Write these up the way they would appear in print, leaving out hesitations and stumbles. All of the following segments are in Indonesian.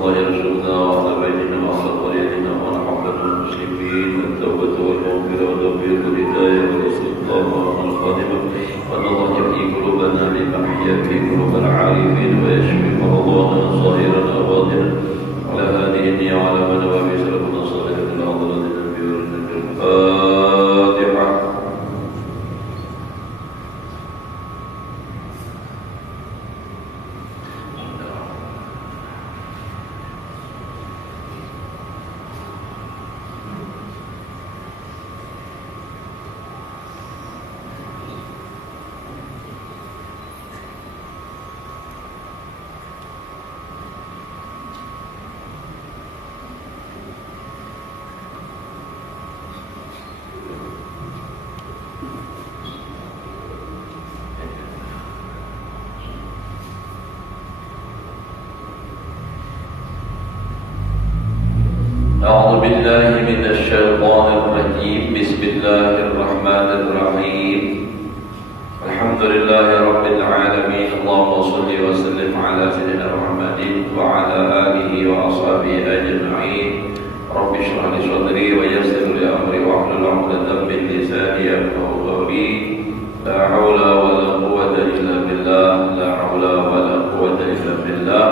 الله يرزقنا وعلى بيتنا وعلى قريتنا ونحبنا المسلمين التوبة والمغفرة والتوفيق والهداية والاستقامة والخاتمة وأن الله يحيي قلوبنا لما أحيا في قلوب العارفين ويشفي مرضانا ظاهرنا وباطنا على هذه النية وعلى من وفي سلفنا الصالح من حضرة النبي والنبي الفاتحة. أعوذ بالله من الشيطان الرجيم. بسم الله الرحمن الرحيم. الحمد لله رب العالمين. اللهم صل وسلم على سيدنا محمد وعلى آله وأصحابه أجمعين. رب اشرح لي صدري ويسر لي أمري واحلل عقدة من لساني يفقهوا قولي. لا حول ولا قوة إلا بالله. لا حول ولا قوة إلا بالله.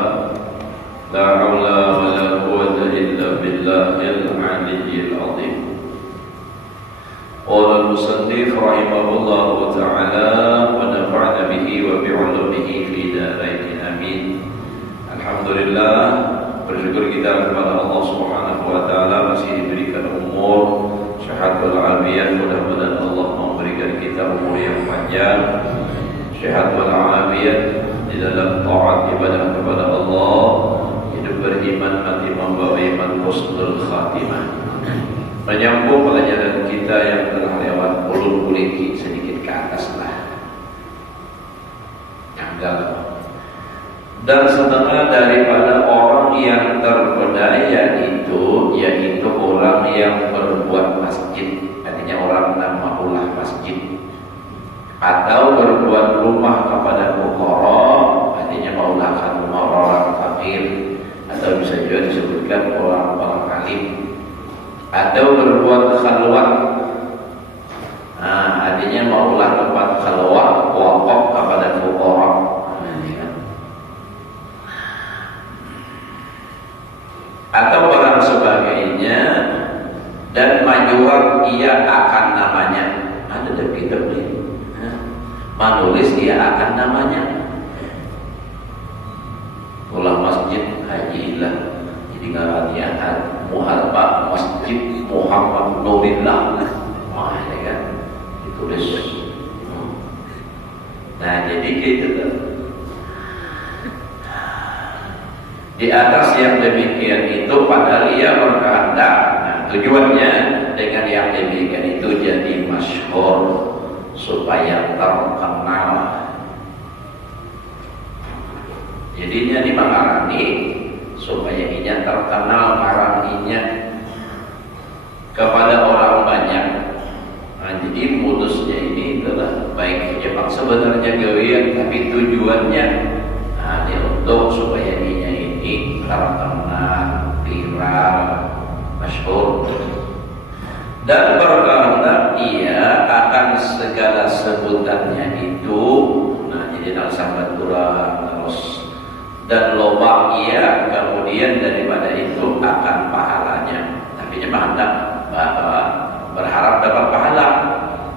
لا حول ولا قوة إلا بالله العلي العظيم. قال المصنف رحمه الله تعالى ونفعنا به وبعلومه في دارين آمين. Alhamdulillah, bersyukur kita kepada Allah Subhanahu wa taala masih diberikan umur, sehat walafiat. Mudah-mudahan Allah memberikan kita umur yang panjang, sehat walafiat di dalam taat ibadah kepada Allah, beriman, mati membawa iman, husnul khatimah. Menyambung pelajaran kita yang telah lewat, ulun kuliki sedikit ke atas lah, nyanggal. Dan setengah daripada orang yang terpedaya itu, yaitu orang yang berbuat masjid, artinya orang namaulah masjid, atau berbuat rumah kepada fuqara, artinya maulahkan rumah orang fakir, atau bisa juga disebutkan orang-orang alim, atau berbuat khalwat, artinya maulah tempat khalwat wakaf kepada fuqara, atau barang sebagainya, dan majuak ia akan namanya. Ada dalam kitab ini menulis ia akan namanya. Ulah masjid hajilah, jadi ngarannya muharba masjid Muhammad Nurillah, ya kan, ditulis. Nah jadi gitu tuh. Di atas yang demikian itu padahal ia berkehendak, tujuannya dengan yang demikian itu jadi masyhur supaya terkenal. Jadinya ini mengarani supaya inya terkenal maraninya kepada orang banyak. Nah, jadi modusnya ini adalah baik Jepang sebenarnya gawean, tapi tujuannya ini untuk supaya inya ini terkenal, viral, masyhur, dan berkehendak ia akan segala sebutannya itu. Nah, jadi nak sambat kurang terus dan loba ia, kemudian daripada itu akan pahalanya. Tapi hendak berharap dapat pahala,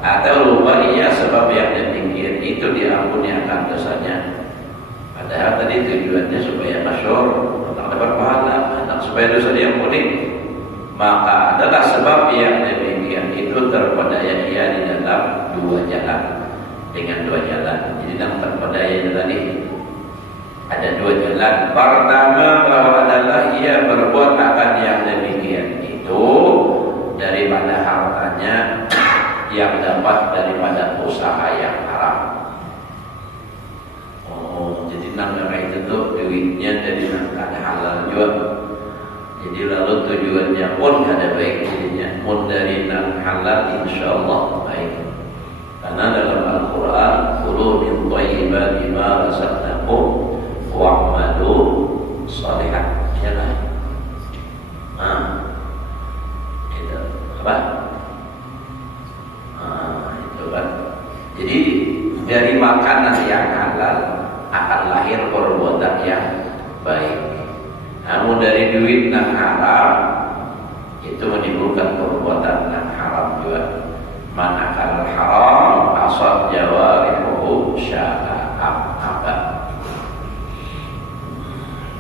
atau loba ia sebab yang demikian itu diampuni akan dosanya. Padahal tadi tujuannya supaya masyhur, untuk dapat pahala, hendak supaya dosa diampuni. Maka adalah sebab yang demikian itu terpedaya ia di dalam dua jalan, dengan dua jalan. Jadi dalam terpedaya tadi ada dua jalan. Pertama bahwa adalah ia berbuat akan yang demikian itu daripada hartanya yang dapat daripada usaha yang haram. Jadi namanya itu tuh duitnya dari nangka halal juga. Jadi lalu tujuannya pun ada baik jadinya. Pun dari nang halal insyaallah baik. Karena dalam Al-Quran, kulu min thayyibati ma razaqnakum wa'malu shalihan. ya lah. Itu apa? Itu kan. Jadi dari makanan yang halal akan lahir perbuatan yang baik. Namun dari duit yang haram itu menimbulkan perbuatan yang haram juga. Man akal haram asad jawarihu sya'ab.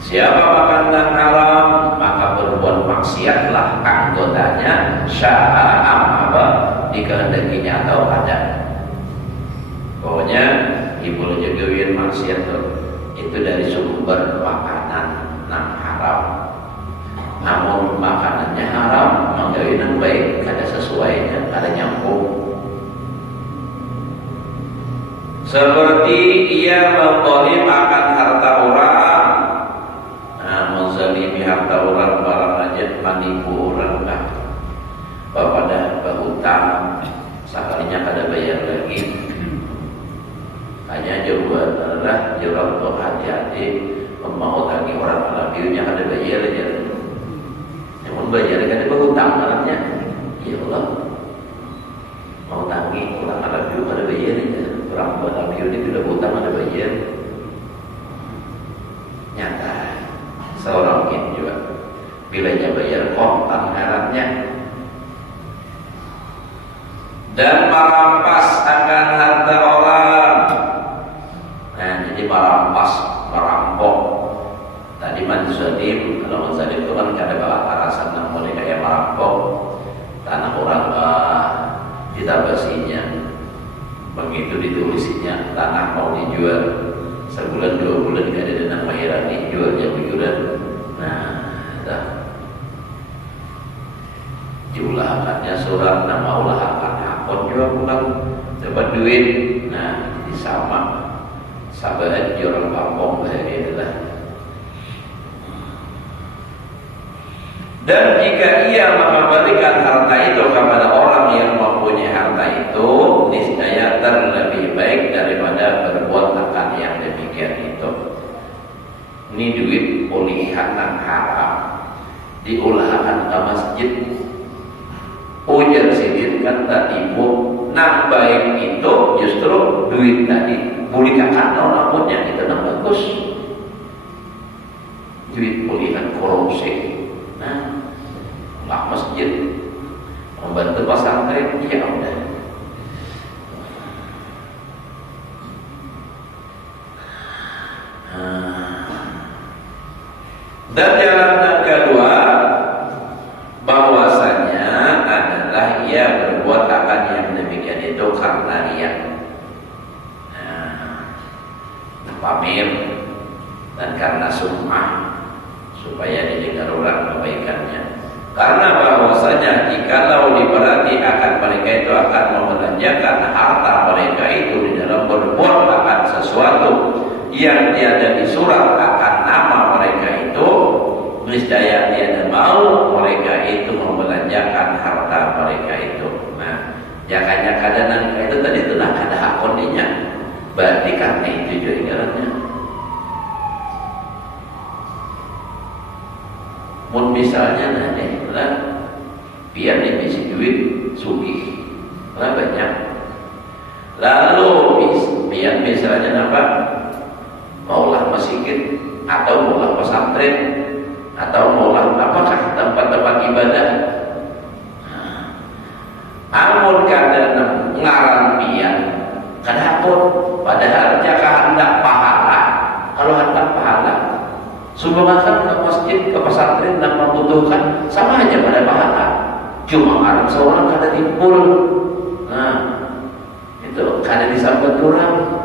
Siapa makan yang haram maka berbuat maksiatlah anggotanya sya'ab dikehendakinya atau ada. Pokoknya ibu jagain maksiat itu dari sumber makanan yang haram. Namun makanannya haram, menggawin yang baik, ada sesuainya, ada nyambung. Seperti ia mentolim akan harta orang, menzalimi harta orang, barang aja manipu orang kan. Pada berhutang, sekalinya kada bayar lagi. Hanya jawaban adalah jawab untuk hati-hati, mau tagih orang alabiunya kada bayar aja. Namun bayar kan berhutang malamnya. Ya Allah, mau tagih orang alabiu kada bayar aja. Orang alabiu ini sudah hutang kada bayar. Nyata seorang ini juga bilanya bayar kontan harapnya dan merampas akan harta orang. Nah, jadi merampas, merampok. Tadi manzalim, kalau manzalim itu kan ada alasan namanya kayak merampok tanah orang ditabasinya, begitu ditulisinya tanah mau dijual sebulan 2 bulan gak ada dana bayaran dijualnya bujuran. Nah, dah diulahakannya surat nama ulahakan akun juga pulang dapat duit. Nah, jadi sama sahabat orang kampung bahaya adalah. Dan jika ia mengembalikan harta itu kepada orang yang mempunyai harta itu, niscaya terlebih baik daripada berbuat akan yang demikian itu. Ini duit ulihan yang haram diulahkan ke masjid. Ujar sidin kan tadi bu, nang baik itu justru duit tadi bulikakan namanya itu nang bagus. Duit ulihan korupsi. Nah, lah masjid membantu pesantren, ya udah. Dan jalan yang kedua bahwasanya adalah ia berbuat akan yang demikian itu karena riya, pamer dan karena sum'ah supaya didengar orang kebaikannya. Karena bahwasanya jikalau diberati akan mereka itu akan membelanjakan harta mereka itu di dalam berbuat akan sesuatu yang tiada disurat akan nama mereka itu, niscaya tiada mau mereka itu membelanjakan harta mereka itu. Nah, jakanya kadang itu tadi itu nak ada hak kondinya, berarti karena itu juga ibaratnya. Mun misalnya nanti lah biar dia isi duit sugih lah banyak, lalu biar misalnya apa maulah masjid atau maulah pesantren atau maulah apakah tempat-tempat ibadah, amun kada ngaran biar kada pun padahal jaka hendak pahala. Kalau hendak pahala sumbangkan ke masjid, ke pesantren yang membutuhkan sama aja pada pahala. Cuma orang seorang kada timbul. Nah, itu kada disambut orang.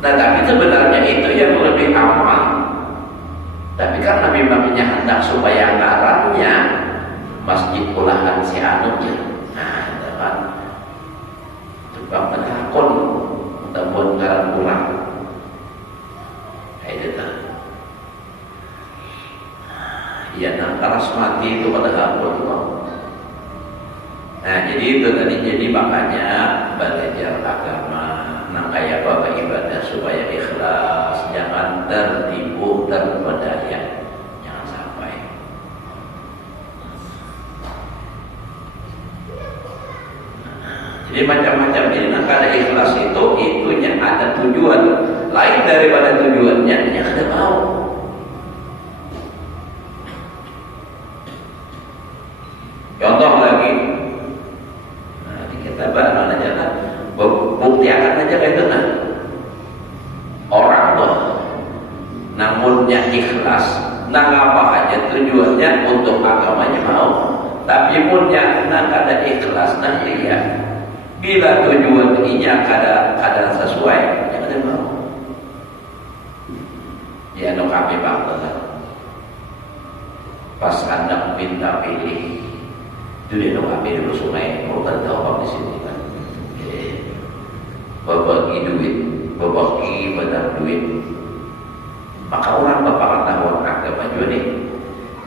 Nah, tapi sebenarnya itu yang lebih aman. Tapi karena memangnya hendak supaya ngarannya masjid pulahan si anu ya. Nah, teman. Coba menakon untuk ngaran pulang. Itu kan. Ya, nah, karas mati itu pada hapun. Nah, jadi itu tadi, jadi makanya belajar agama, nah kayak apa ibadah supaya ikhlas, jangan tertipu, terpedaya, jangan sampai. Jadi macam-macam ini. Nah, kada ikhlas itu itunya ada tujuan lain daripada tujuannya yang kada mau. Contoh lagi, nah, kita bahas aja kan, bukti akan aja itu nah. Orang tuh namunnya ikhlas, nah apa aja tujuannya untuk agamanya mau, tapi punya nah kada ikhlas nah iya. Bila tujuan ininya kada sesuai, ya kada mau. Ya no kami bangga. Pas anak minta pilih, itu dia no kami dulu sungai, mau tahu apa di sini kan? Berbagi duit, berbagi benar duit. Maka orang bapak tahu agama juga nih.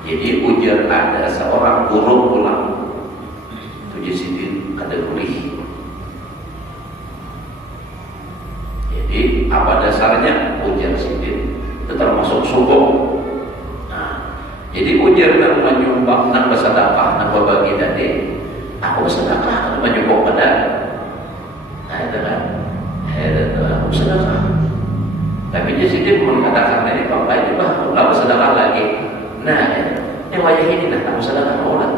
Jadi ujar ada seorang guru pulang, tujuh sidin kada kuliah. Jadi apa dasarnya ujar sidin itu termasuk subuh. Nah, jadi ujar yang menyumbang nang bersedekah nang berbagi tadi, aku bersedekah nang menyumbang pada. Nah itu kan, itu aku bersedekah. Tapi dia sidin mengatakan ini bapak ini bah, nggak bersedekah lagi. Nah, ini wajah ini nah aku bersedekah orang.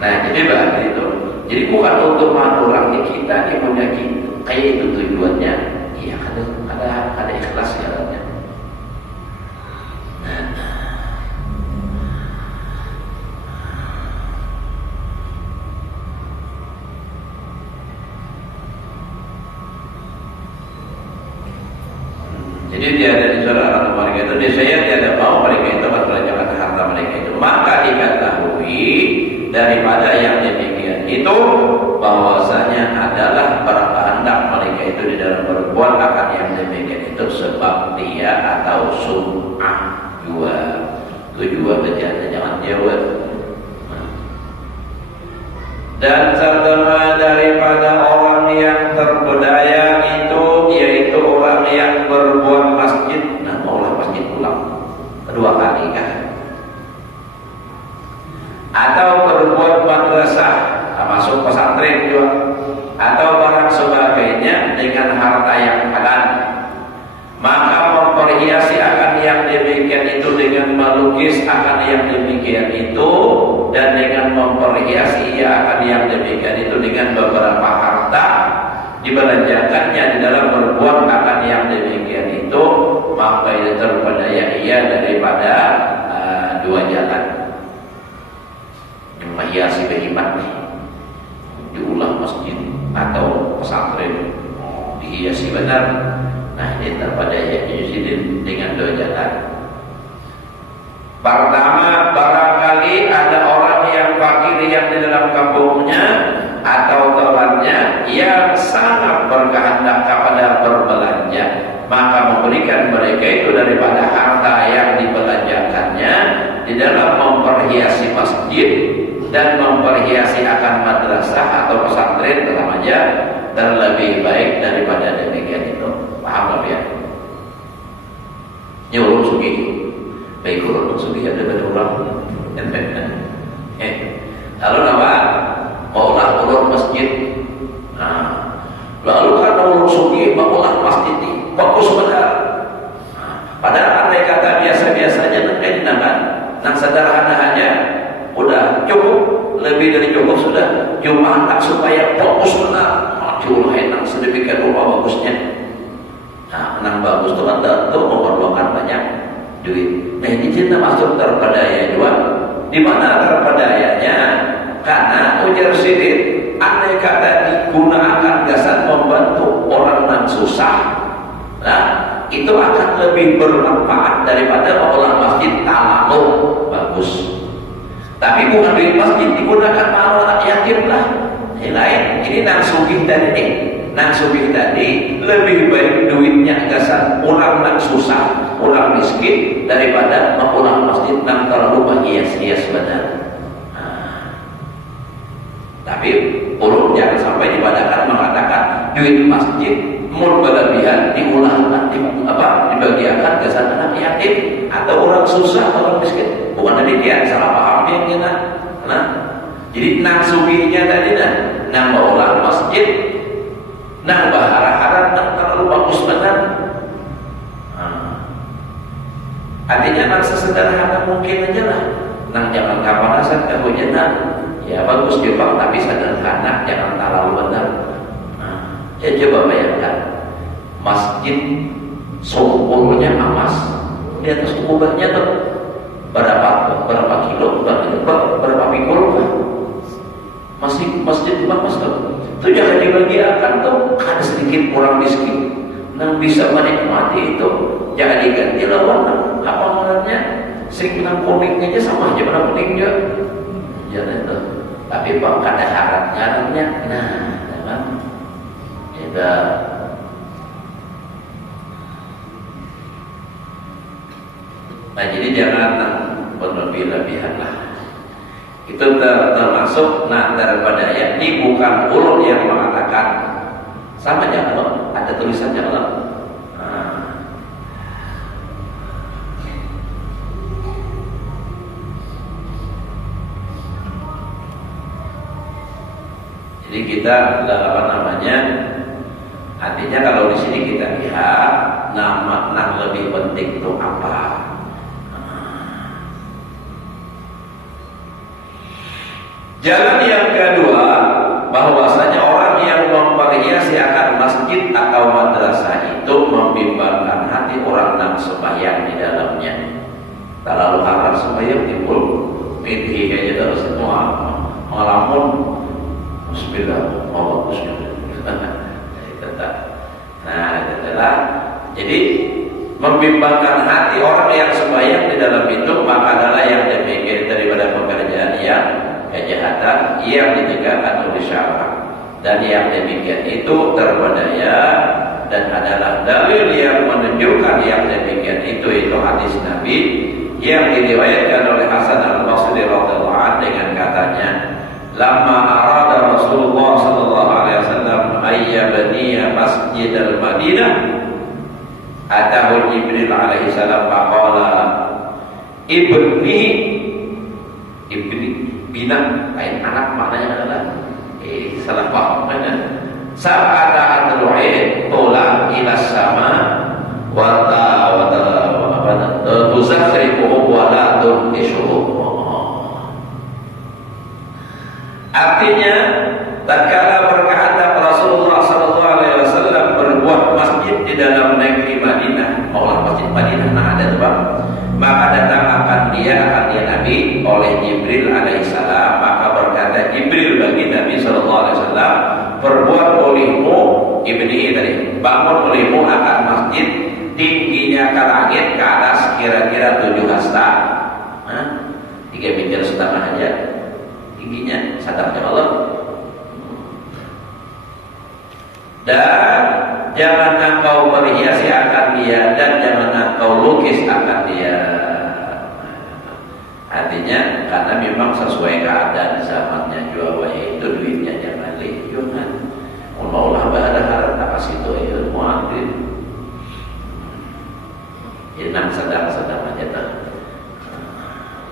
Nah jadi berarti itu. Jadi bukan untuk orang di kita yang punya kita. Kayak itu tujuannya, iya ada ikhlas jalannya. Jadi tiada di saudara mereka itu, saya tiada mau mereka itu membelanjakan harta mereka itu. Maka diketahui daripada yang demikian itu bahwasanya adalah berkehendak mereka itu di dalam berbuat akan yang demikian itu sebab dia atau sum'ah jua. Itu jua berjaya jangan jawab. Dan setengah daripada orang yang terbudaya itu yaitu orang yang berbuat masjid. Nah, maulah masjid ulang kedua kali kan? Atau berbuat madrasah, masuk pesantren juga, atau barang sebagainya dengan harta yang halal, maka memperhiasi akan yang demikian itu dengan melukis akan yang demikian itu, dan dengan memperhiasi akan yang demikian itu dengan beberapa harta dibelanjakannya di dalam berbuat akan yang demikian itu, maka itu terpedaya ia daripada dua jalan. Yang menghiasi berhemat diulang masjid atau pesantren dihiasi benar. Nah ini terpedaya Yusudin dengan dua jalan. Pertama, barangkali ada orang yang fakir yang di dalam kampungnya atau temannya yang sangat berkehendak kepada berbelanja, maka memberikan mereka itu daripada harta yang dibelanjakannya di dalam memperhiasi masjid dan memperhiasi akan madrasah atau pesantren teramanya terlebih baik daripada demikian itu. Paham tak ya? Nyuruh sugi, baik urut sugi ada berurang. Lalu apa? Maulah urut masjid. Nah, lalu kan urut sugi maulah masjid ini bagus benar. Padahal andai kata biasa-biasanya nanti kan, nang sederhana aja. Udah cukup, lebih dari cukup sudah. Cuma tak supaya fokus benar. Majulah enak sedemikian rupa bagusnya. Nah, menang bagus itu kan tentu memerlukan banyak duit. Nah ini cinta masuk terpedaya juga. Di mana terpedayanya? Karena ujar sidin, andai kata digunakan gasan membantu orang yang susah, nah itu akan lebih bermanfaat daripada mengolah masjid talalu bagus. Tapi bukan duit masjid digunakan malu anak yatim lah. Ini lain. Ini nang sugih tadi. Nang sugih tadi lebih baik duitnya gasan orang nang susah, orang miskin daripada mengolah masjid nang terlalu menghias-hias benar. Tapi ulun jangan sampai dibadakan mengatakan duit masjid mul berlebihan dibagiakan gasan anak yatim atau orang susah, orang miskin. Bukan demikian, salah paham yang kita. Nah, jadi nang suginya tadi nambah ulang masjid, nambah harap-harap, terlalu bagus benar. Artinya nang sesederhana mungkin aja lah. Nang jangan kapanasan kehujanan, ya bagus juga tapi sederhana, jangan terlalu benar. Ya coba bayangkan, masjid sempurnya emas, di atas kubahnya tuh berapa kilo, berapa pikul kan? Masjid emas tuh. Itu jangan dibagiakan tuh, ada sedikit orang miskin, nang bisa menikmati itu, jangan diganti lawan apa namanya, sing nang komiknya aja sama aja pada komiknya, jangan itu. Tapi bang ada harap ngarannya, nah, kan? Ya. Nah jadi jangan berlebih-lebihan lah. Itu termasuk daripada ayat ini, bukan ulun yang mengatakan, sama aja kalau ada tulisannya kalau jadi kita apa namanya, artinya kalau di sini kita lihat nama lebih penting itu apa. Jalan yang kedua, bahwasanya orang yang memperhiasi akan masjid atau madrasah itu membimbangkan hati orang yang sembahyang di dalamnya. Terlalu harap sembahyang timbul mimpi aja terus semua ngelamun Bismillahirrahmanirrahim. Nah, itulah. Jadi membimbangkan hati orang yang sembahyang di dalam itu, maka adalah yang demikian daripada pekerjaan yang kejahatan yang ditegakkan oleh syara, dan yang demikian itu terpedaya dan adalah dalil yang menunjukkan yang demikian itu hadis Nabi yang diriwayatkan oleh Hasan al-Basri radhiyallahu anhu dengan katanya, lamma arada Rasulullah sallallahu alaihi wasallam ayyabniya masjid al-Madinah atahu Jibril alaihi salam faqala ibni bina, lain anak maknanya adalah salah paham kan? Sab'ata adru'in tola ila sama wata tuzakhrifuhu wa la tunishuhu. Artinya tatkala berkata Rasulullah sallallahu alaihi wasallam berbuat masjid di dalam negeri Madinah, Allah masjid Madinah ada tuh Bang, maka datanglah dia Nabi oleh Jibril alaihissalam, maka berkata Jibril bagi Nabi sallallahu alaihi wasallam, berbuat olehmu ibni tadi, bangun olehmu akan masjid tingginya ke langit ke atas kira-kira 7 hasta, 3 meter setengah aja tingginya, sadarnya Allah. Dan jangan engkau berhiasi akan dia, dan jangan engkau lukis akan dia. Artinya karena memang sesuai keadaan zamannya jual itu duitnya jangan jangan maulah bahada harap tak kasih itu ya muatin jenang sedang aja tak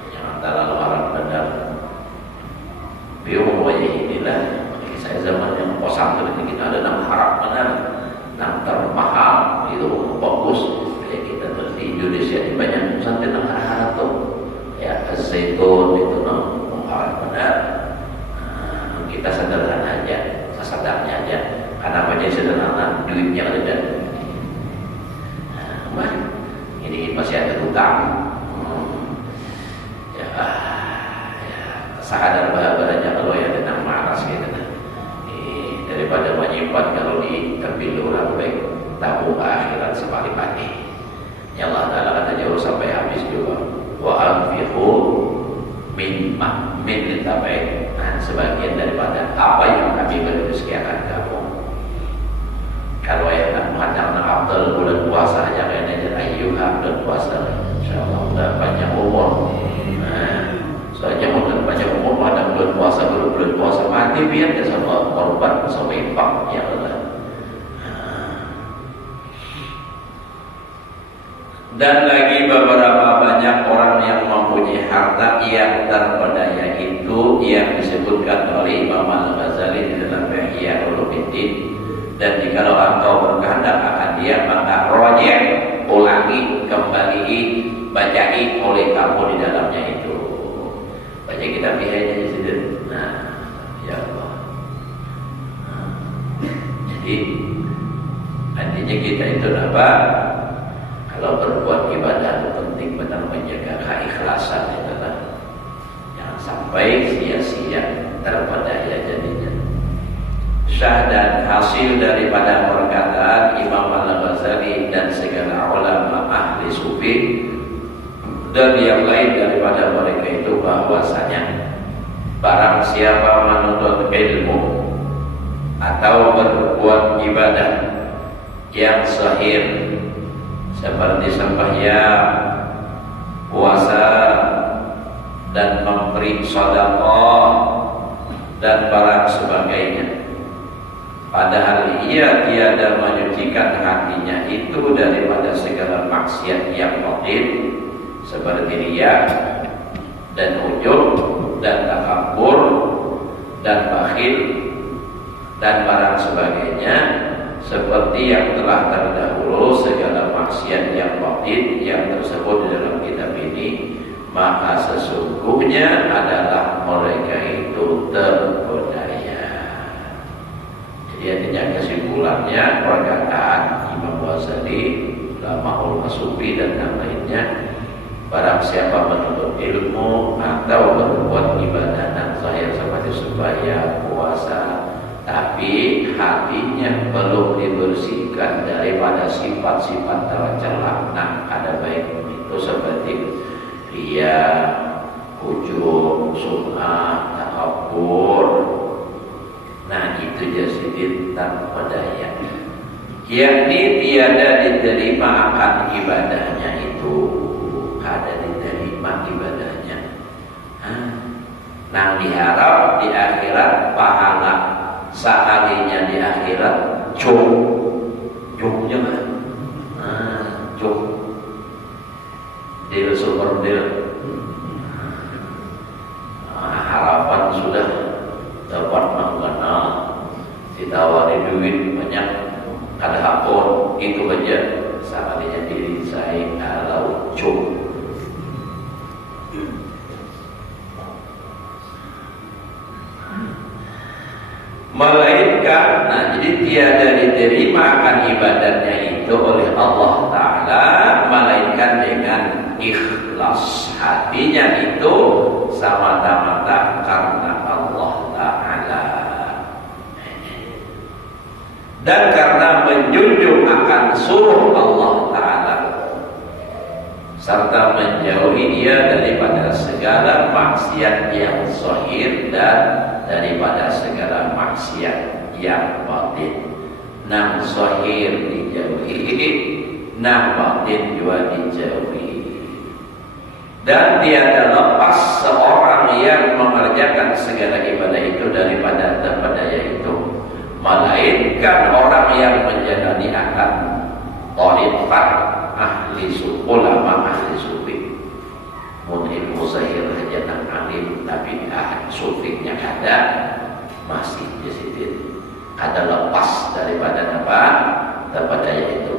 jangan terlalu harap benar biar wajah inilah saya zaman yang kosong itu kita ada nang harap benar nang termahal itu bagus kayak kita di Indonesia di banyak pesantren nang harap tuh ya zaitun itu mengharap benar. Kita sederhana aja, sesadarnya aja. Karena banyak sederhana, duitnya ada. Ini masih ada hutang. Ya, sadar bahaya kalau ya tentang malas gitu. Daripada menyimpan kalau diambil orang baik, tabung akhirat sepali-pali. Ya Allah Ta'ala kata jauh sampai habis juga. Wa anfiqu min litabai, sebagian daripada apa yang kami beri rezeki akan kamu. Kalau yang nak menghadap Abdul bulan puasa aja kayaknya ayyuha bulan puasa, insyaallah udah panjang umur. Soalnya udah panjang umur pada bulan puasa, bulan puasa mati biar dia sama korban sama infak ya Allah. Dan lagi beberapa banyak orang yang mempunyai harta yang terpedaya itu yang disebutkan oleh Imam Al-Ghazali di dalam masjid. Dan jikalau engkau berkehendak akan dia, maka rojek, ulangi, kembali, bacai oleh kamu di dalamnya itu. Baca kitab bihainya di situ. Nah, ya Allah. Jadi artinya kita itu apa? Kalau berbuat ibadah itu penting benar menjaga keikhlasan itu lah. Jangan sampai sia-sia terpedaya jadinya. Syah dan hasil daripada perkataan Imam Al-Ghazali dan segala ulama ahli sufi dan yang lain daripada mereka itu bahwasanya barang siapa menuntut ilmu atau berbuat ibadah yang sahih seperti sembahyang, puasa, dan memberi sedekah dan barang sebagainya, padahal ia tiada menyucikan hatinya itu daripada segala maksiat yang batin seperti riya dan ujub dan takabur dan bakhil dan barang sebagainya, seperti yang telah terdahulu segala maksiat yang batin yang tersebut di dalam kitab ini, maka sesungguhnya adalah mereka itu terpedaya. Jadi artinya kesimpulannya perkataan Imam Ghazali, ulama sufi dan yang lainnya, barang siapa menuntut ilmu atau berbuat ibadah dan zahir seperti sembahyang, puasa, tapi hatinya belum dibersihkan daripada sifat-sifat tercela. Nah, ada baik itu seperti riya, ujub, sum'ah, takabur. Nah, itu jadi terpedaya, yakni tiada diterima akan ibadahnya itu, ada diterima ibadahnya. Nah, diharap di akhirat pahala, sekalinya di akhirat joknya kan, jok deal super deal. Harapan sudah dapat mengenal, ditawari duit banyak, ada hapon itu aja, sekalinya diri saya kalau jok. Melainkan, nah jadi tiada diterima akan ibadahnya itu oleh Allah Ta'ala, melainkan dengan ikhlas, hatinya itu semata-mata karena Allah Ta'ala, dan karena menjunjung akan suruh Allah Ta'ala, serta menjauhi dia daripada segala maksiat yang zahir dan daripada segala maksiat yang batin. Nah, zahir dijauhi, nah batin juga dijauhi. Dan tiada lepas seorang yang mengerjakan segala ibadah itu daripada terpedaya itu, melainkan orang yang menjalani akan thariqat ahli sufi, ulama ahli sufi. Mungkin muzahir hajatan alim, tapi sufinya ada masih di situ, ada lepas daripada apa terpedaya itu.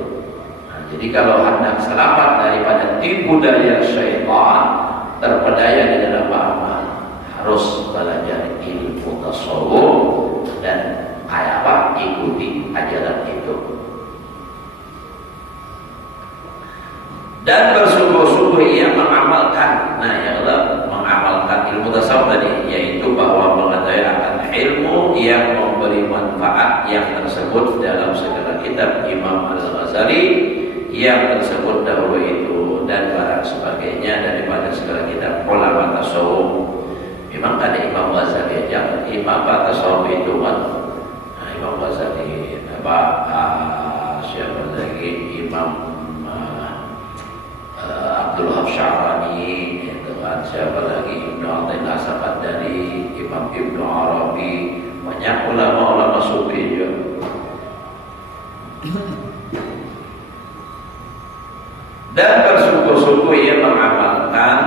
Nah, jadi kalau hendak selamat daripada tipu daya syaitan, terpedaya di dalam amal, harus belajar ilmu tasawuf dan ikuti ajaran itu. Dan bersungguh-sungguh ia mengamalkan, nah ya Allah, mengamalkan ilmu tasawuf tadi, yaitu bahwa mengetahui akan ilmu yang memberi manfaat yang tersebut dalam segala kitab Imam Al-Ghazali yang tersebut dahulu itu, dan barang sebagainya daripada segala kitab ulama tasawuf. Memang ada Imam Ghazali aja, Imam tasawuf itu kan, nah, Imam Ghazali, siapa lagi, Imam Abdul Wahab Sya'rani, itu kan, siapa lagi, Ibnu Athaillah As-Sakandari, Imam Ibnu Arabi, banyak ulama-ulama sufi juga. Dan bersungguh-sungguh ia mengamalkan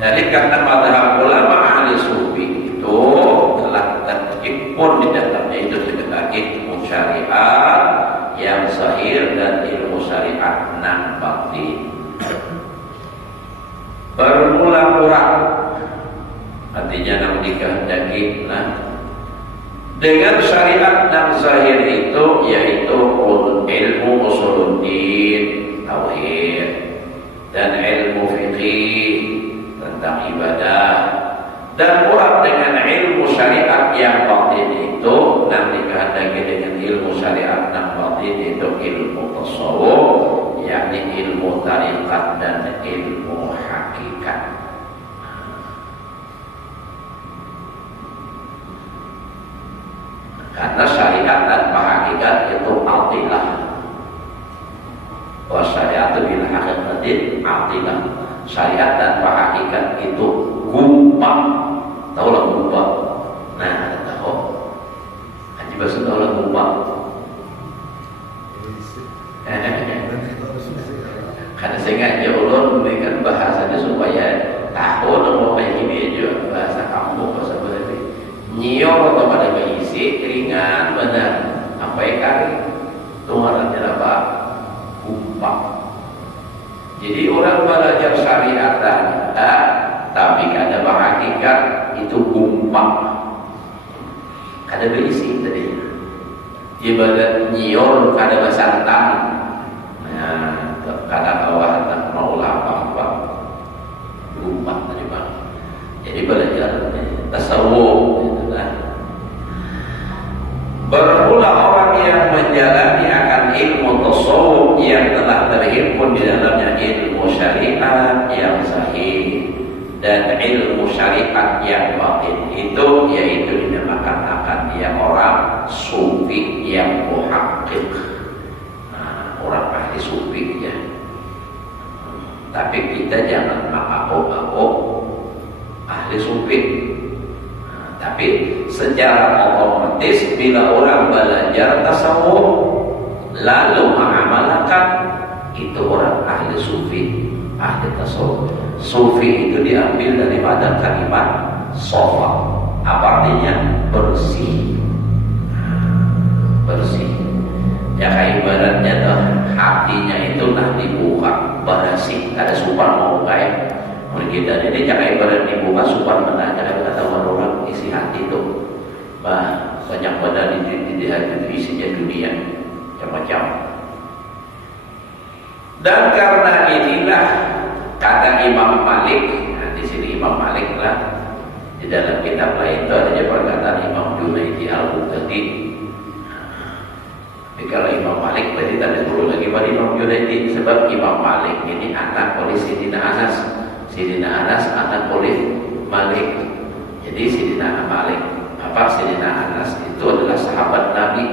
dari karena madhab ulama ahli sufi urang. Artinya nang dikehendaki dengan syariat dan zahir itu, yaitu ilmu usuluddin, tauhid, dan ilmu fikih tentang ibadah, dan orang dengan ilmu syariat yang batin itu nang dikehendaki dengan ilmu syariat yang batin itu ilmu tasawuf, yakni ilmu tariqat dan ilmu hakikat. Karena syariat dan hakikat itu atilah. Wa syariatu bil hakikatin atilah. Syariat dan hakikat itu gumpang. Tahu lah gumpang? Nah, tahu. Haji bahasa tahu lah gumpang. Karena saya ngaji ulun memberikan bahasanya supaya tahu nama kayak gini aja bahasa kamu, bahasa Bali. Nyior atau pada berisi ringan benar sampai kari tuarannya apa? Gumpang. Jadi orang belajar syariat tapi kada hakikat itu gumpang. Kada berisi tadi. Ibadat nyior kada basantang. Nah, kada bawah tak mau apa-apa. Gumpang tadi Bang. Jadi belajar tasawuf. Berulang orang yang menjalani akan ilmu tasawuf yang telah terhimpun di dalamnya ilmu syariat yang sahih dan ilmu syariat yang batin itu, yaitu dinamakan akan dia orang sufi yang muhakkik. Orang ahli sufi ya. Tapi kita jangan mengaku-ngaku ahli sufi. Tapi secara otomatis bila orang belajar tasawuf lalu mengamalkan, itu orang ahli sufi, ahli tasawuf. Sufi itu diambil daripada kalimat sofa, apa artinya? Bersih. Bersih. Ya kayak ibaratnya tuh hatinya itu nah dibuka bersih, ada supan mau kayak kita ini jangan ibarat dibuka supan benar, jangan kata orang isi hati itu banyak benar di hati isinya dunia macam-macam. Dan karena inilah kata Imam Malik, di sini Imam Malik lah, di dalam kitab lain itu ada perkataan Imam Junaidi Al-Baghdadi. Tapi kalau Imam Malik berarti tak perlu lagi pada Imam Junaidi, sebab Imam Malik ini anak oleh Sidina Anas. Sidina Anas anak oleh Malik. Jadi Sidina Malik Sidina Anas itu adalah sahabat Nabi.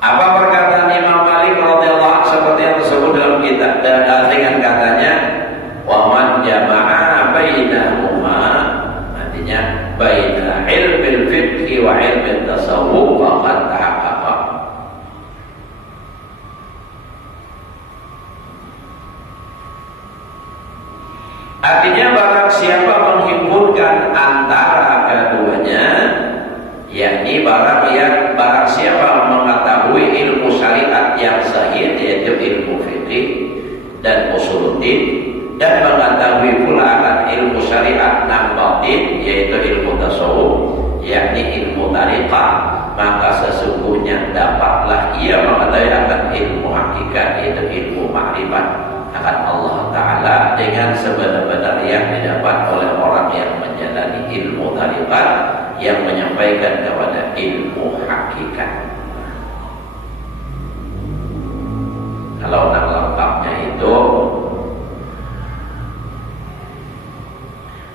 Apa perkataan Imam Malik radhiyallahu anhu seperti yang tersebut dalam kitab dengan katanya wa man jama'a bainahuma, artinya baina ilmil fiqh wa ilmil tasawuf faqad tahaqqaqa. Artinya barang siapa menghimpunkan antara keduanya, yakni barang siapa mengetahui ilmu syariat yang sahih, yaitu ilmu fikih dan usuluddin, dan mengetahui pula akan ilmu syariat yang batin, yaitu ilmu tasawuf, yakni ilmu tariqah, maka sesungguhnya dapatlah ia mengetahui akan ilmu hakikat, yaitu ilmu ma'rifat akan Allah Ta'ala dengan sebenar-benar yang didapat oleh orang yang menjalani ilmu tariqat yang menyampaikan kepada ilmu hakikat. Kalau nak lengkapnya itu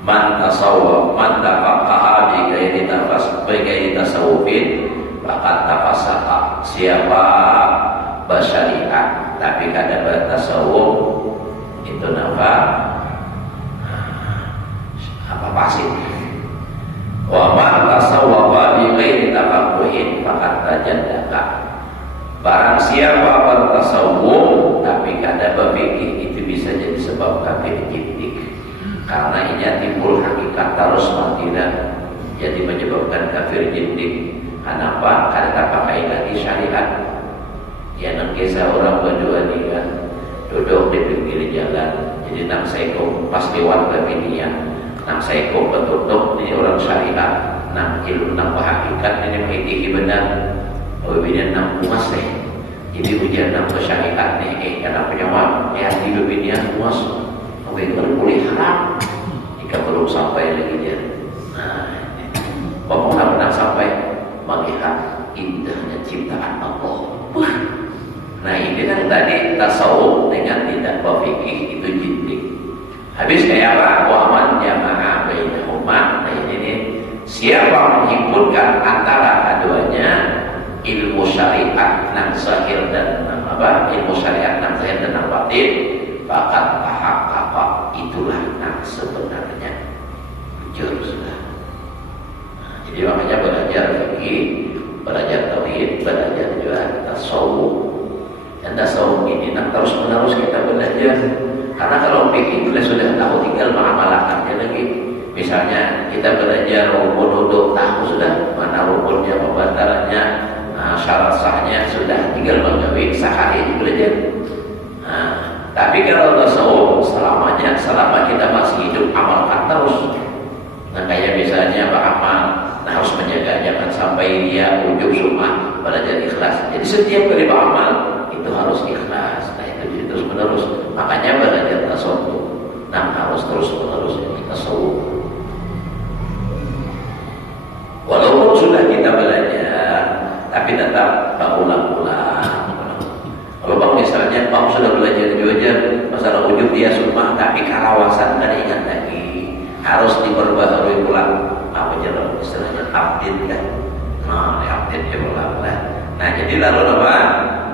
man tasawwuf man tafaqaha bi ghairi tasawufin faqad tafassaqa. Siapa bersyariat tapi kada bertasawuf, itu apa pasif. Wa man tasawwafa bi ghairi tafaqquhin faqad tajaddaka. Barang siapa bertasawuf tapi kada berfikih, itu bisa jadi sebab kafir jindik. Karena inya timbul hakikat terus tidak jadi menyebabkan kafir jindik. Kenapa? Kada pakai lagi syariat. Ya nang kisah orang berdua nih kan duduk di pinggir jalan. Jadi nang seko pas lewat dari dia, nang seko betul ini orang syariat, nang ilmu nang hakikat ini mengikuti benar. Kemudian nang puas deh. Jadi ujian nang syariat nih, karena penjawab ya hidup ini puas. Kemudian boleh haram jika belum sampai lagi dia. Nah, pokoknya pernah sampai melihat indahnya ciptaan Allah. Nah ini kan tadi tasawuf dengan tidak berfikih itu jintik. Habis kayak apa? Wa man jama'a bainahuma. Nah ini siapa menghimpunkan antara keduanya ilmu syariat nang zahir dan nang apa? Ilmu syariat nang zahir dan nang batin, bahkan tahaqqa itulah nang sebenarnya. Jujur sudah. Nah, jadi makanya belajar fikih, belajar tauhid, belajar juga tasawuf. Dan tasawuf ini terus menerus kita belajar. Karena kalau fikih itu sudah tahu, tinggal mengamalkannya lagi. Misalnya kita belajar rukun wudu, tahu sudah mana rukunnya, pembatalannya, syarat sahnya, sudah tinggal menggawe sehari belajar. Nah, tapi kalau tasawuf selamanya, selama kita masih hidup amalkan terus. Nah kayak misalnya Pak Amal, nah harus menjaga jangan sampai dia ujub sumah, belajar ikhlas. Jadi setiap kali Pak Amal itu harus ikhlas. Nah itu terus menerus. Makanya belajar tasawuf. Nah harus terus menerus tasawuf. Walaupun sudah kita belajar, tapi tetap berulang-ulang. Kalau Bang misalnya Bang sudah belajar juga masalah ujub dia sumah, tapi kalawasan kan ingat lagi. Harus diperbaharui ulang apa jalan istilahnya update kan. Nah update ya ulang lah. Nah jadi lalu apa?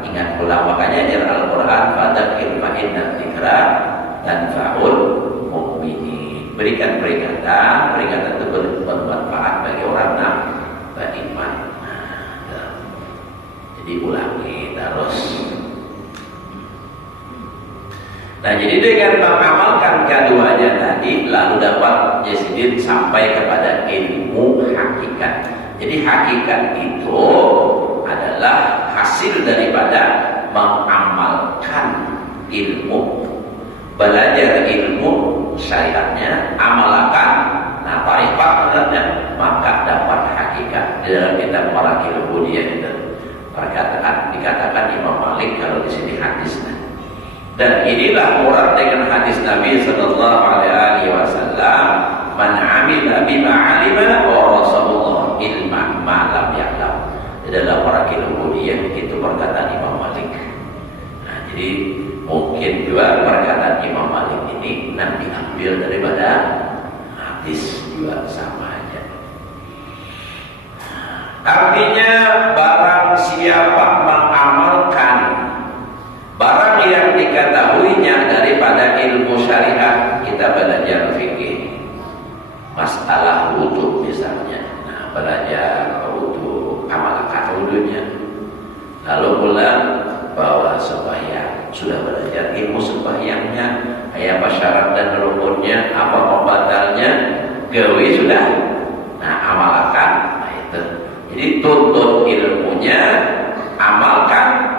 Ingat ulang, makanya ajar Al-Quran fadzakir fa inna dzikra tanfa'ul mu'minin. Berikan peringatan itu bermanfaat bagi orang yang beriman. Nah, jadi ulangi terus. Nah jadi dengan mengamalkan keduanya tadi, lalu dapat Yazidin sampai kepada ilmu hakikat. Jadi hakikat itu adalah hasil daripada mengamalkan ilmu, belajar ilmu syariatnya, amalkan, nah tarifatnya, maka dapat hakikat. Di dalam kitab Marakil Ubudiyah itu dikatakan Imam Malik kalau di sini hadisnya. Dan inilah murad dengan hadis Nabi sallallahu alaihi wasallam, man 'amila bima 'alima wa rasulullah ilma ma lam ya'lam. Dalam Marakil Ubudiyah itu perkataan Imam Malik. Nah, jadi mungkin juga perkataan Imam Malik ini nanti diambil daripada hadis juga sama aja. Artinya barang siapa mengamalkan barang yang diketahuinya daripada ilmu syariat, kita belajar fikih, masalah wudu misalnya, nah belajar wudu, amalkan wudunya, lalu pulang bawa sembahyang, sudah belajar ilmu sembahyangnya, apa syarat dan rukunnya, apa pembatalnya, gawe sudah, nah amalkan, nah itu, jadi tuntut ilmunya, amalkan.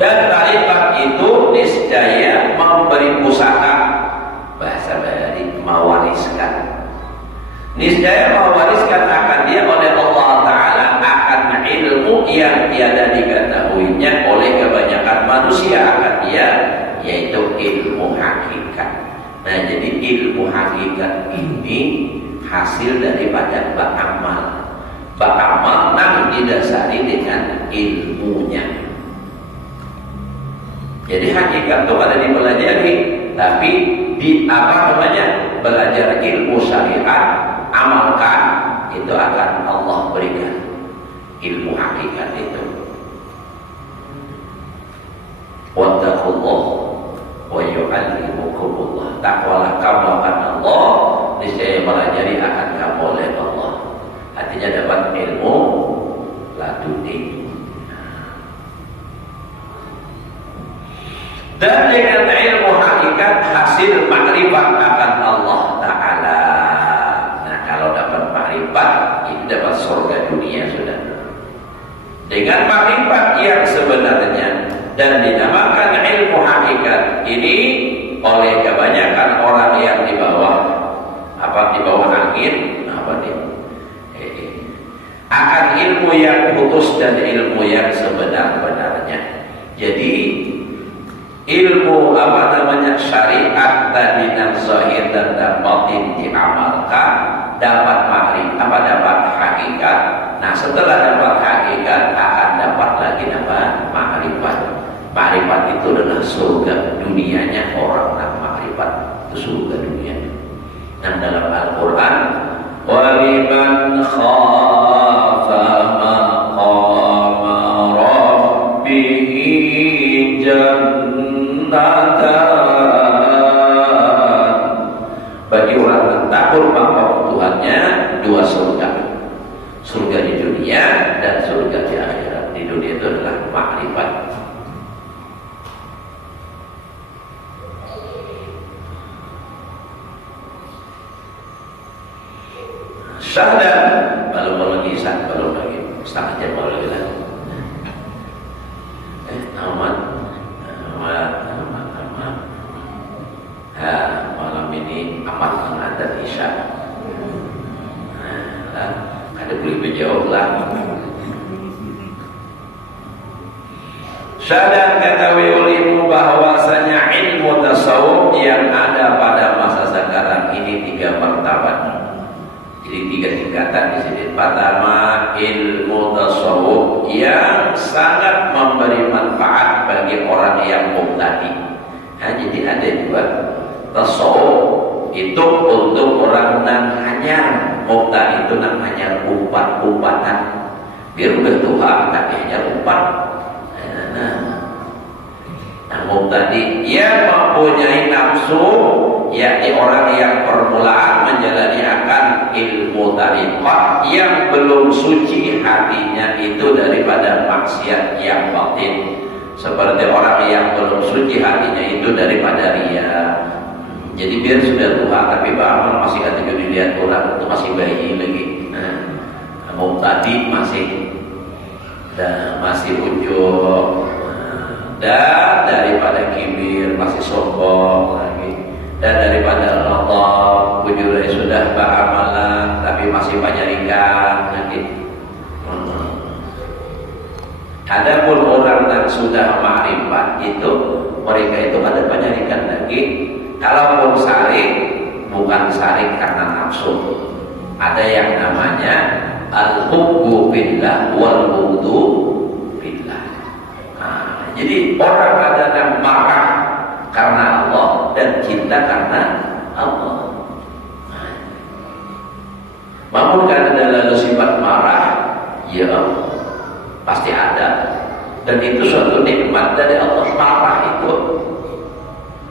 Dan tarifat itu niscaya memberi pusaka, bahasa Bali mewariskan. Niscaya mewariskan akan dia oleh Allah Ta'ala akan ilmu yang tiada diketahuinya oleh kebanyakan manusia akan dia, yaitu ilmu hakikat. Nah jadi ilmu hakikat ini hasil daripada beramal. Beramal yang didasari dengan ilmunya. Jadi hakikat itu ada dipelajari, tapi di apa namanya belajar ilmu syariat, amalkan, itu akan Allah berikan ilmu hakikat itu. Wattaqullah wa yu'allimukumullah. Takwalah kamu akan Allah, niscaya pelajari akan kamu oleh Allah. Artinya dapat ilmu laduni. Dan dengan ilmu hakikat hasil makrifat akan Allah Ta'ala. Nah kalau dapat makrifat, ini dapat surga dunia sudah. dengan makrifat yang sebenarnya, dan dinamakan ilmu hakikat ini oleh kebanyakan orang yang di bawah angin akan ilmu yang putus dan ilmu yang sebenar-benarnya. Jadi ilmu syariat tadi dan zahir dan batin diamalkan, dapat dapat hakikat. Nah, setelah dapat hakikat akan dapat lagi makrifat. Makrifat itu adalah surga dunianya orang yang makrifat, itu surga dunia. Dan dalam Al-Quran, waliman khafa maqama rabbihi jannatan. Bagi orang yang takut maqam Tuhannya, dua surga. Surga di dunia dan surga di akhirat. Di dunia itu adalah makrifat. Syahadat belum lagi setengah jam lagi lah. Aman. Malam ini amat mengadat Isya. Ada boleh menjawab lah. Syahadat ketahui olehmu bahwasanya ilmu tasawuf yang ada pada masa sekarang ini 3 martabat. Jadi 3 tingkatan di sini. Pertama, ilmu tasawuf yang sangat memberi manfaat bagi orang yang mubtadi. Jadi ada 2. Tasawuf itu untuk orang yang hanya mubtadi, itu namanya umpat-umpatan. Biar udah Tuhan tapi hanya umpat. Nah, mubtadi yang mempunyai nafsu, yakni orang yang permulaan menjalani akan ilmu tariqah yang belum suci hatinya itu daripada maksiat yang batin, seperti orang yang belum suci hatinya itu daripada riya. Jadi biar sudah tua tapi beramal masih ketika dilihat orang itu masih bayi lagi. Mubtadi masih ujub, dan daripada kibir masih sombong lagi, dan daripada Allah wujudnya sudah beramalan tapi masih penyarikan lagi. Adapun orang yang sudah makrifat itu, mereka itu ada penyarikan lagi. Kalaupun sarik, bukan sarik karena nafsu. Ada yang namanya al-hubbu billah wal bughdu billah. Jadi orang ada yang marah karena Allah dan cinta karena Allah. Namun karena dalam sifat marah, ya Allah, pasti ada. Dan itu suatu nikmat dari Allah. Marah itu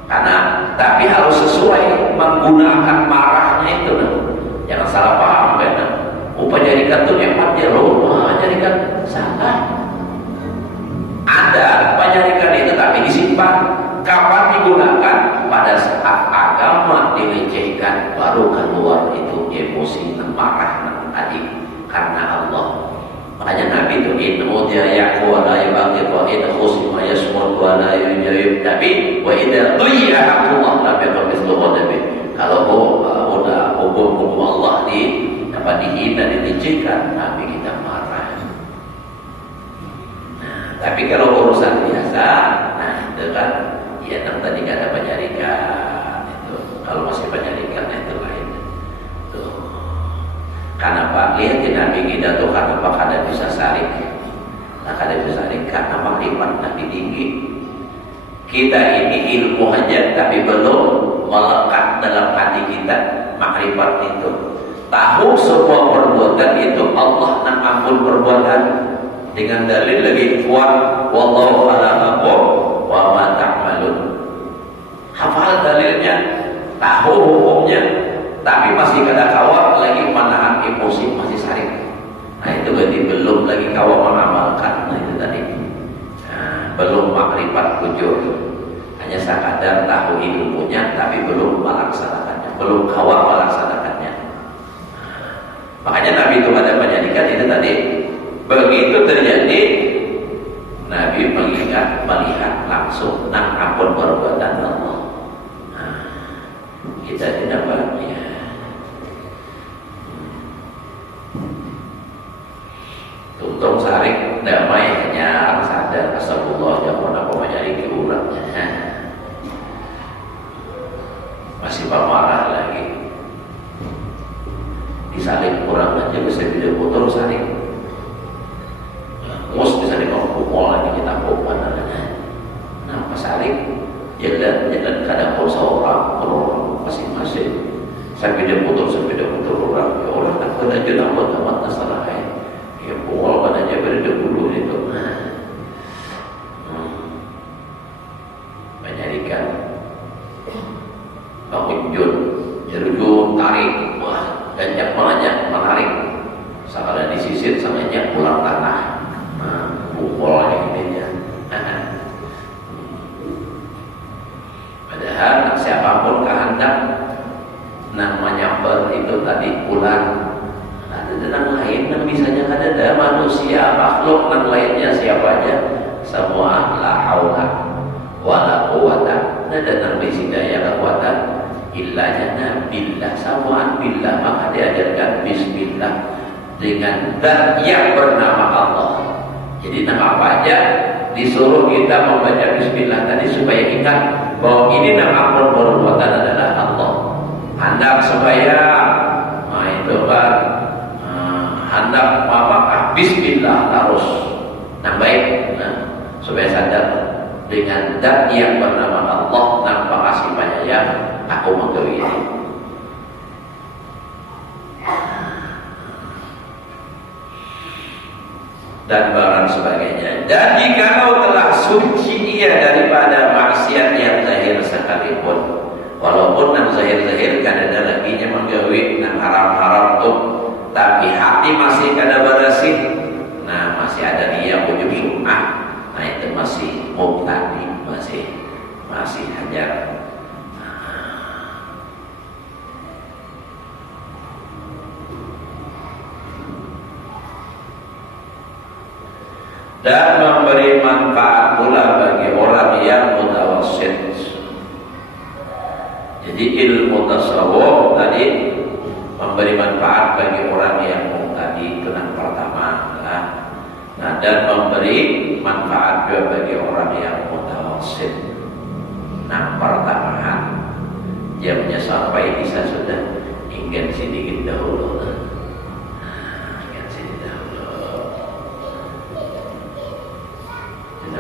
karena, tapi harus sesuai menggunakan marahnya itu. Jangan salah paham kan? Penyarikan itu nikmat ya loh, penyarikan salah. Ada penyarikan itu tapi disimpan. Kapan digunakan? Pada saat agama dilecehkan, baru keluar itu emosi dan marah tadi karena Allah. Makanya Nabi itu innahu ya'fu wa la yubghid wa in khusima yasmut wa la yujib. Tapi wa idza tuyya haqqullah lam yakun mithlu ghadabi. Kalau udah hukum Allah dihina, dilecehkan, Nabi kita marah. Tapi kalau urusan biasa, nah itu kan, ya tadi gak ada penyarikan itu. Kalau masih penyarikan, itu lain. Tuh. Karena Pak, lihatin Nabi kita tuh karena Pak kada bisa sarik. Nah kada bisa sarik karena makrifat Nabi tinggi. Kita ini ilmu aja, tapi belum melekat dalam hati kita makrifat itu. Tahu semua perbuatan itu Allah nak ampun perbuatan. Dengan dalil lagi kuat, wallahu a'lam wa ma ta'malun. Hafal dalilnya, tahu hukumnya, tapi masih kada kawat lagi menahan emosi, masih sarik. Nah itu berarti belum lagi kawat mengamalkan. Nah itu tadi, belum makrifat ujur. Hanya sekadar tahu ilmunya, tapi belum melaksanakannya, belum kawat melaksanakannya. Makanya Nabi itu ada penyadikan itu tadi. Begitu terjadi, Nabi melihat langsung nang ampun perbuatan Allah. Nah, kita tidak bahagia. Untung sarik damai hanya sadar astagfirullah jangan apa mencari keurangnya. Masih marah lagi. Disaling kurang aja bisa video foto saling. Mus bisa dikongkol lagi kita kopan namanya. Nah saling jalan kadang seorang masing-masing. Sampai dia putur orang. Ya orang tak pada jalan buat amat masalah ya pukul pada aja berada dulu itu. Menyarikan pengunjung jerujung tarik wah banyak menarik sekali disisir samanya pulang tanah pukul ini padahal siapapun kehendak namanya itu tadi pulang ada yang lain yang misalnya ada manusia makhluk yang lainnya siapa aja semua la haula wala quwata ada yang berisi daya kekuatan illanya billah samaan billah maka diajarkan bismillah dengan zat yang bernama Allah. Jadi nama apa aja disuruh kita membaca bismillah tadi supaya ingat bahwa ini nama perbuatan adalah Allah. Hendak supaya itu kan hendak apakah bismillah harus baik supaya sadar dengan zat yang bernama Allah tanpa kasih penyayang aku menggawi ini. Dan barang sebagainya. Dan jikalau telah suci ia daripada maksiat yang zahir sekalipun, walaupun yang zahir-zahir kan ada laginya menggawi yang haram-haram tuh, tapi hati masih kada bersih. Nah masih ada dia ujub sum'ah. Nah itu masih mubtadi, masih hajar. Dan memberi manfaat pula bagi orang yang mutawassit. Jadi ilmu tasawuf tadi memberi manfaat bagi orang yang tadi itu yang pertama adalah dan memberi manfaat juga bagi orang yang mutawassit. Nah pertama jamnya sampai bisa sudah ingin sedikit dahulu.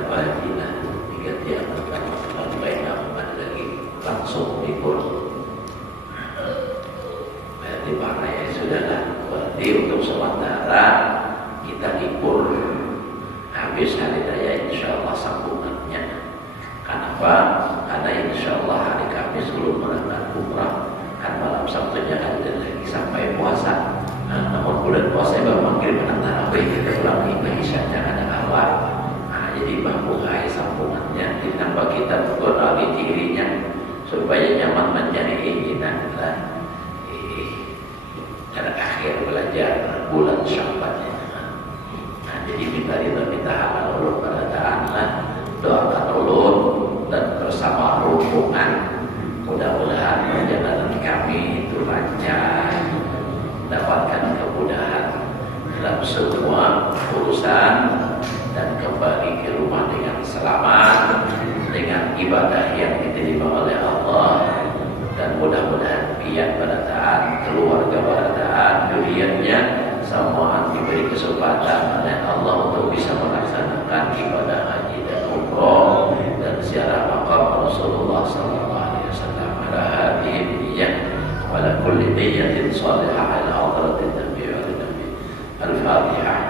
Bahagilah tiga tiang sampai nampak lagi langsung libur. Berarti mana ya sudahlah. Berarti untuk sementara kita libur habis hari raya insyaallah sambungannya. Kenapa? Karena insyaallah hari Kamis belum berangkat umrah kan malam Sabtunya kan lagi sampai puasa. Namun bulan puasa baru maghrib dan tarawih kita ulang ibadah ada awal. Jadi membuka sambungannya ditambah kita mengenali dirinya supaya nyaman mencari keinginan dan akhir belajar bulan Syawal. Nah jadi minta halal ulun pada ta'ala doakan ulun dan bersama rombongan mudah-mudahan perjalanan kami itu lancar mendapatkan kemudahan dalam semua urusan dan kembali ke rumah dengan selamat dengan ibadah yang diterima oleh Allah dan mudah-mudahan pian pada taat keluarga pada taat duriannya semua diberi kesempatan oleh Allah untuk bisa melaksanakan ibadah haji dan umroh dan ziarah makam Rasulullah SAW ala hadhihi niyyah wa ala kulli niyyatin salihah ala hadratin Nabi wa Nabi al-Fatihah.